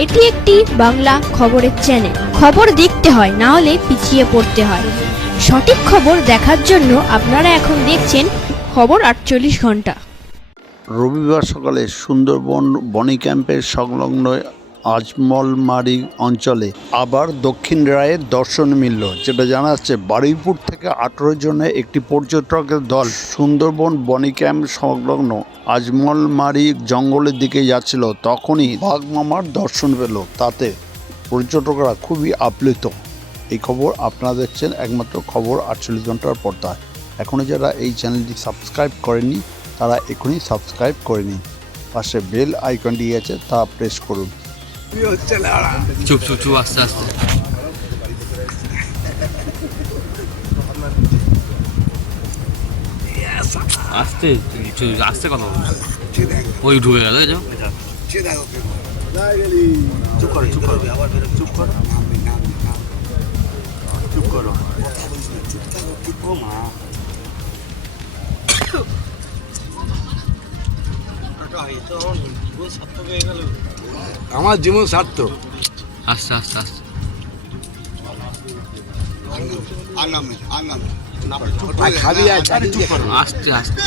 এটি একটি বাংলা খবরের চ্যানেল খবর দেখতে হয়, না হলে পিছিয়ে পড়তে হয়। সঠিক খবর দেখার জন্য আপনারা এখন দেখছেন খবর আটচল্লিশ ঘণ্টা। রবিবার সকালে সুন্দরবন বনি ক্যাম্পের সংলগ্ন আজমলমারি অঞ্চলে আবার দক্ষিণ রায়ের দর্শন মিলল, যেটা জানা যাচ্ছে বারুইপুর থেকে আঠেরো জনের একটি পর্যটকের দল সুন্দরবন বনি ক্যাম্প সংলগ্ন আজমলমারি জঙ্গলের দিকে যাচ্ছিল। তখনই বাঘ মামার দর্শন পেল। তাতে পর্যটকরা খুবই আপ্লুত। এই খবর আপনারা দেখছেন একমাত্র খবর আটচল্লিশ ঘণ্টার পর্দায়। এখনও যারা এই চ্যানেলটি সাবস্ক্রাইব করেনি তারা এখনই সাবস্ক্রাইব করে নিন। পাশে বেল আইকনটি আছে, তা প্রেস করুন। চুপ চুপ চুপ আস্তে আস্তে। আস্তে চুপ, আস্তে কথা বল। ওই ঢুকে গেল এই যে। চুপ করো চুপ করো। চুপ করো। চুপ করো। আমার জীবন সার্থক আস্তে আস্তে আস্তে সার্থক। আচ্ছা আচ্ছা আচ্ছা। খাবি। আস্তে আস্তে